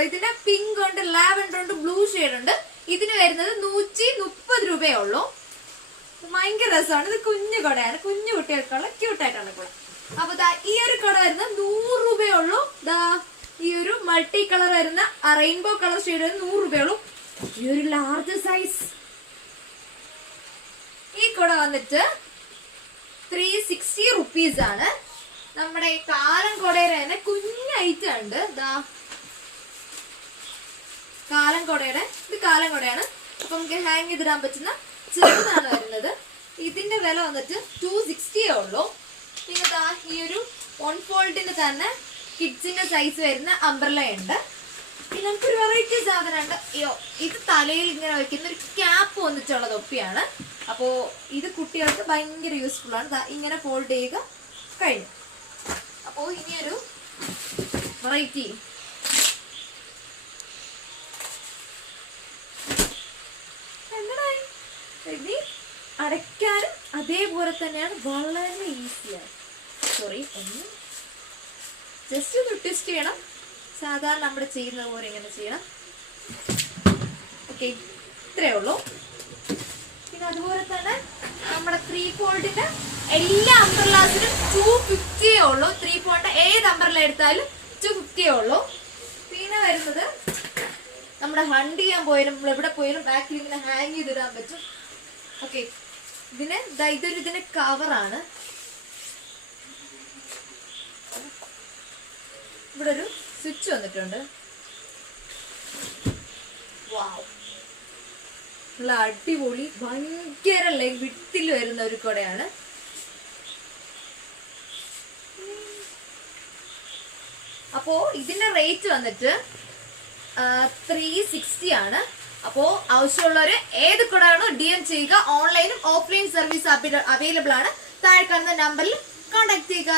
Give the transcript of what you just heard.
കേട്ടോ. ഇതിന്റെ പിങ്ക് ഉണ്ട്, ലാവൻഡർ ഉണ്ട്, ബ്ലൂ ഷെയ്ഡ് ഉണ്ട്. ഇതിന് വരുന്നത് 130 രൂപയേ ഉള്ളൂ. ഭയങ്കര രസമാണ്. ഇത് കുഞ്ഞു കുടയാണ്, കുഞ്ഞു കുട്ടികൾക്കുള്ള ക്യൂട്ടായിട്ടാണ് കുട. അപ്പൊ ഈ ഒരു കുട വരുന്നത് 100 രൂപയേ ഉള്ളൂ. ഈ ഒരു മൾട്ടി കളർ വരുന്ന റെയിൻബോ കളർ ഷെയ്ഡ് വരുന്ന 100 രൂപയേ ഉള്ളൂ. ഈ ഒരു ലാർജ് സൈസ് ഈ കുട വന്നിട്ട് 360 റുപ്പീസ് ആണ്. നമ്മുടെ ഈ കാലം കുടയുടെ തന്നെ കുഞ്ഞ് ഐറ്റം ഉണ്ട്. കാലം കുടയുടെ ഇത് കാലം കുടയാണ്. അപ്പൊ നമുക്ക് ഹാങ് ചെയ്തിടാൻ പറ്റുന്ന ചെറുതാണ് വരുന്നത്. ഇതിന്റെ വില വന്നിട്ട് 260 ഉള്ളൂ. പിന്നെ ഈ ഒരു 1 ഫോൾഡിന് തന്നെ കിഡ്സിന്റെ സൈസ് വരുന്ന അംബ്രല ഉണ്ട്. പിന്നെ നമുക്കൊരു വെറൈറ്റി സാധനം ഉണ്ട്. അയ്യോ, ഇത് തലയിൽ ഇങ്ങനെ വയ്ക്കുന്ന ഒരു ക്യാപ്പ് വന്നിട്ടുള്ള തൊപ്പിയാണ്. അപ്പോ ഇത് കുട്ടികൾക്ക് ഭയങ്കര യൂസ്ഫുൾ ആണ്. ഇങ്ങനെ ഫോൾഡ് ചെയ്യുക, കഴിഞ്ഞു. അപ്പോ ഇനിയൊരു വെറൈറ്റി അടയ്ക്കാനും അതേപോലെ തന്നെയാണ്, വളരെ ഈസിയാണ്. സോറി, ഒന്ന് ജസ്റ്റ് ഒന്ന് ട്വിസ്റ്റ് ചെയ്യണം. സാധാരണ നമ്മൾ ചെയ്യുന്നത് പോലെ ഇങ്ങനെ ചെയ്യണം. ഓക്കെ, ഇത്രയേ ഉള്ളൂ. പിന്നെ അതുപോലെ തന്നെ നമ്മുടെ 3 ഫോൾഡിന്റെ എല്ലാ അംബ്രല്ലാസിനും 250 ഉള്ളൂ. 3 ഫോൾഡ് ഏത് അംബ്രല്ല എടുത്താലും 250 ഉള്ളൂ. പിന്നെ വരുന്നത് നമ്മുടെ ഹണ്ട് ചെയ്യാൻ പോയാലും നമ്മൾ എവിടെ പോയാലും ബാക്കിൽ ഇങ്ങനെ ഹാങ് ചെയ്തിടാൻ പറ്റും. ഓക്കെ, ഇതിന്റെ കവറാണ്. ഇവിടെ ഒരു സ്വിച്ച് വന്നിട്ടുണ്ട്. വാവ്, നല്ല അടിപൊളി, ഭയങ്കര വിട്ടിൽ വരുന്ന ഒരു കുടയാണ്. അപ്പോ ഇതിന്റെ റേറ്റ് വന്നിട്ട് 360 ആണ്. അപ്പോ ആവശ്യമുള്ളവര് ഏത് കുടയാണോ DM ചെയ്യുക. ഓൺലൈനും ഓഫ്ലൈൻ സർവീസ് അവൈലബിൾ ആണ്. താഴെ കാണുന്ന നമ്പറിൽ കോൺടാക്ട് ചെയ്യുക.